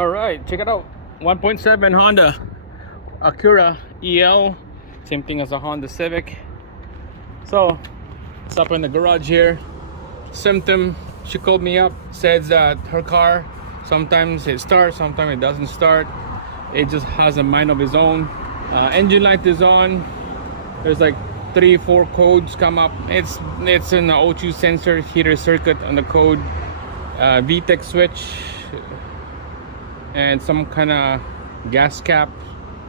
All right, check it out. 1.7 Honda Acura EL, same thing as a Honda Civic. So it's up in the garage here. Symptom, she called me up, says that her car sometimes it starts, sometimes it doesn't start. It just has a mind of its own. Engine light is on. There's like 3-4 codes come up. It's in the O2 sensor heater circuit on the code, VTEC switch, and some kind of gas cap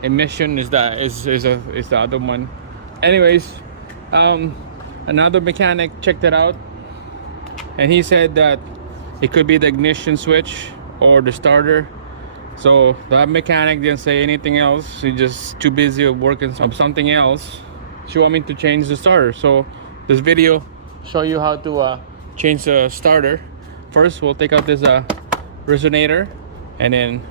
emission is the other one. Anyways, another mechanic checked it out, and he said that it could be the ignition switch or the starter. So that mechanic didn't say anything else. He's just too busy working on something else. She want me to change the starter. So this video show you how to change the starter. First, we'll take out this resonator and then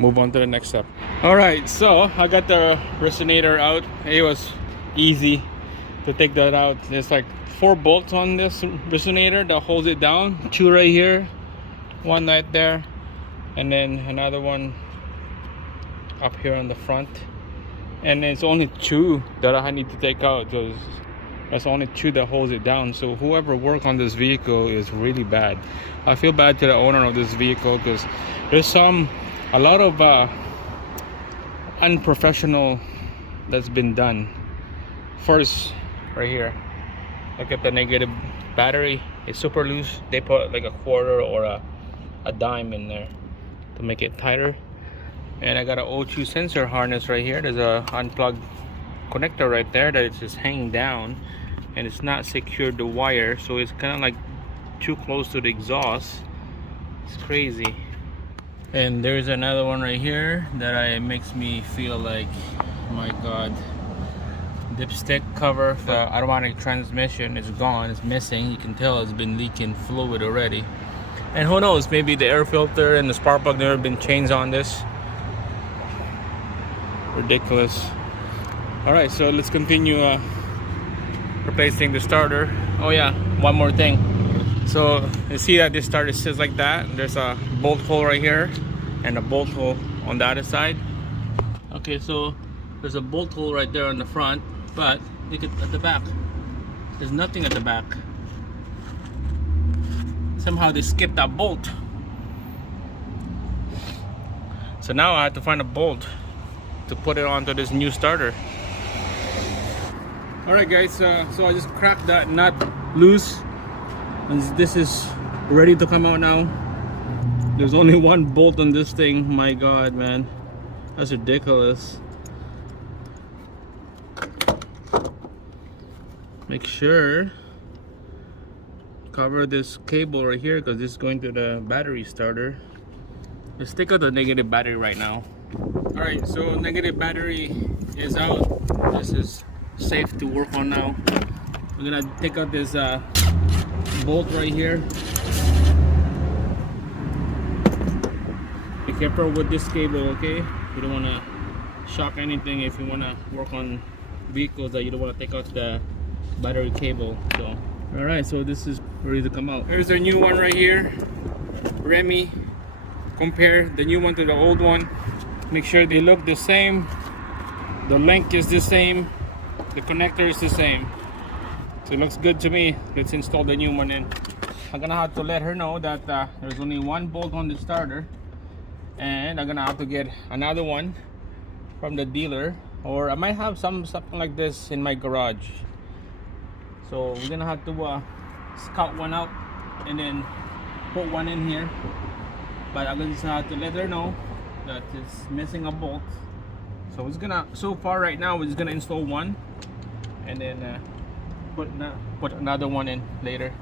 move on to the next step. All right, so I got the resonator out. It was easy to take that out. There's like 4 bolts on this resonator that holds it down. 2 right here, 1 right there, and then another one up here on the front. And it's only 2 that I need to take out, because there's only 2 that holds it down. So whoever worked on this vehicle is really bad. I feel bad to the owner of this vehicle, because there's a lot of unprofessional that's been done. First, right here, look at the negative battery. It's super loose. They put like a quarter or a dime in there to make it tighter. And I got an O2 sensor harness right here. There's a unplugged connector right there that is just hanging down, and it's not secured the wire, so it's kind of like too close to the exhaust. It's crazy. And there's another one right here that makes me feel like, my god, dipstick cover for the automatic transmission is gone. It's missing. You can tell it's been leaking fluid already. And who knows, maybe the air filter and the spark plug never been changed on this. Ridiculous. All right, so let's continue replacing the starter. Oh yeah, one more thing. So you see that this starter sits like that. There's a bolt hole right here and a bolt hole on the other side. Okay, so there's a bolt hole right there on the front, but look at the back. There's nothing at the back. Somehow they skipped that bolt. So now I have to find a bolt to put it onto this new starter. Alright guys, so I just cracked that nut loose, and this is ready to come out now. There's only 1 bolt on this thing. My god, man, that's ridiculous. Make sure cover this cable right here, because this is going to the battery starter. Let's take out the negative battery right now. Alright, so negative battery is out. This is safe to work on now. We're gonna take out this bolt right here. Be careful with this cable, okay? You don't want to shock anything if you want to work on vehicles that you don't want to take out the battery cable. So alright, so this is ready to come out. Here's the new one right here. Remy. Compare the new one to the old one. Make sure they look the same. The length is the same. The connector is the same. So it looks good to me. Let's install the new one in. I'm gonna have to let her know that there's only 1 bolt on the starter, and I'm gonna have to get another one from the dealer, or I might have something like this in my garage. So we're gonna have to scout one out and then put one in here. But I'm gonna just have to let her know that it's missing a bolt. So it's gonna, so far right now, we're just gonna install one and then put another one in later.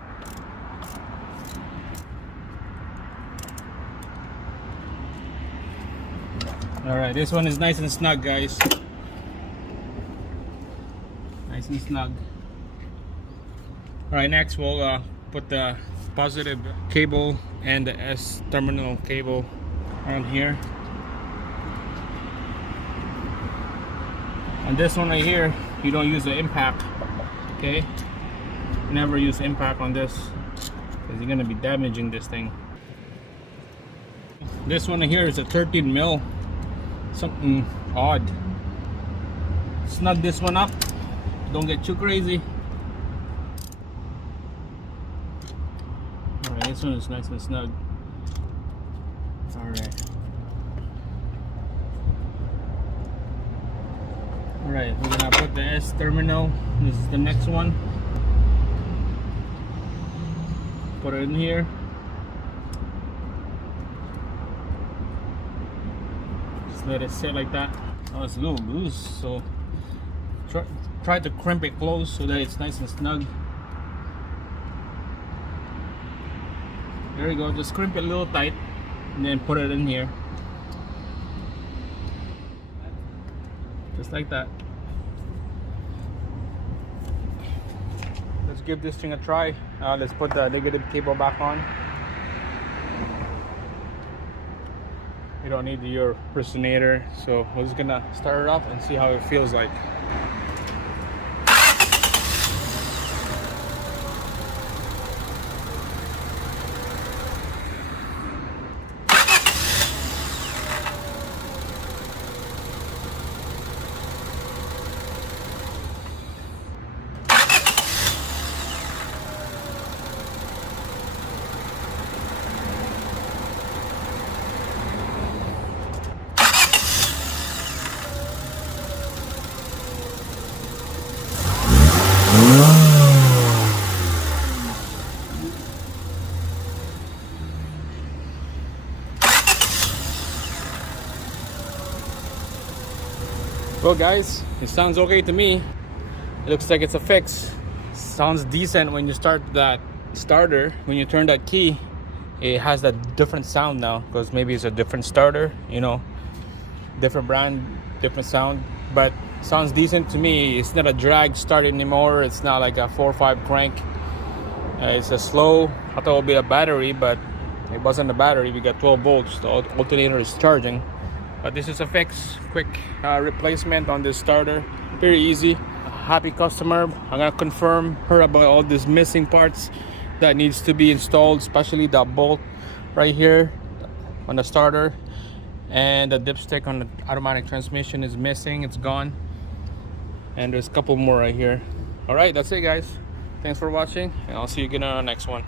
All right, this one is nice and snug, guys. Nice and snug. All right, next we'll put the positive cable and the S terminal cable on here. On this one right here, you don't use the impact, okay? Never use impact on this, because you're gonna be damaging this thing. This one here is a 13 mil. Something odd. Snug this one up. Don't get too crazy. Alright, this one is nice and snug. Alright. Alright, we're gonna put the S terminal. This is the next one. Put it in here. Just let it sit like that. Oh, it's a little loose, so try to crimp it close so that it's nice and snug. There you go, just crimp it a little tight and then put it in here. Just like that. Let's give this thing a try. Let's put the negative cable back on. You don't need your resonator, so we're just gonna start it up and see how it feels like. Well guys, it sounds okay to me. It looks like it's a fix. Sounds decent when you start that starter. When you turn that key, it has that different sound now, because maybe it's a different starter, you know, different brand, different sound, but sounds decent to me. It's not a drag start anymore. It's not like a 4 or 5 crank. It's a slow. I thought it would be a battery, but it wasn't a battery. We got 12 volts. The alternator is charging. But this is a fix, quick replacement on this starter. Very easy. Happy customer. I'm gonna confirm her about all these missing parts that needs to be installed, especially the bolt right here on the starter, and the dipstick on the automatic transmission is missing. It's gone, and there's a couple more right here. All right, that's it guys. Thanks for watching, and I'll see you again on the next one.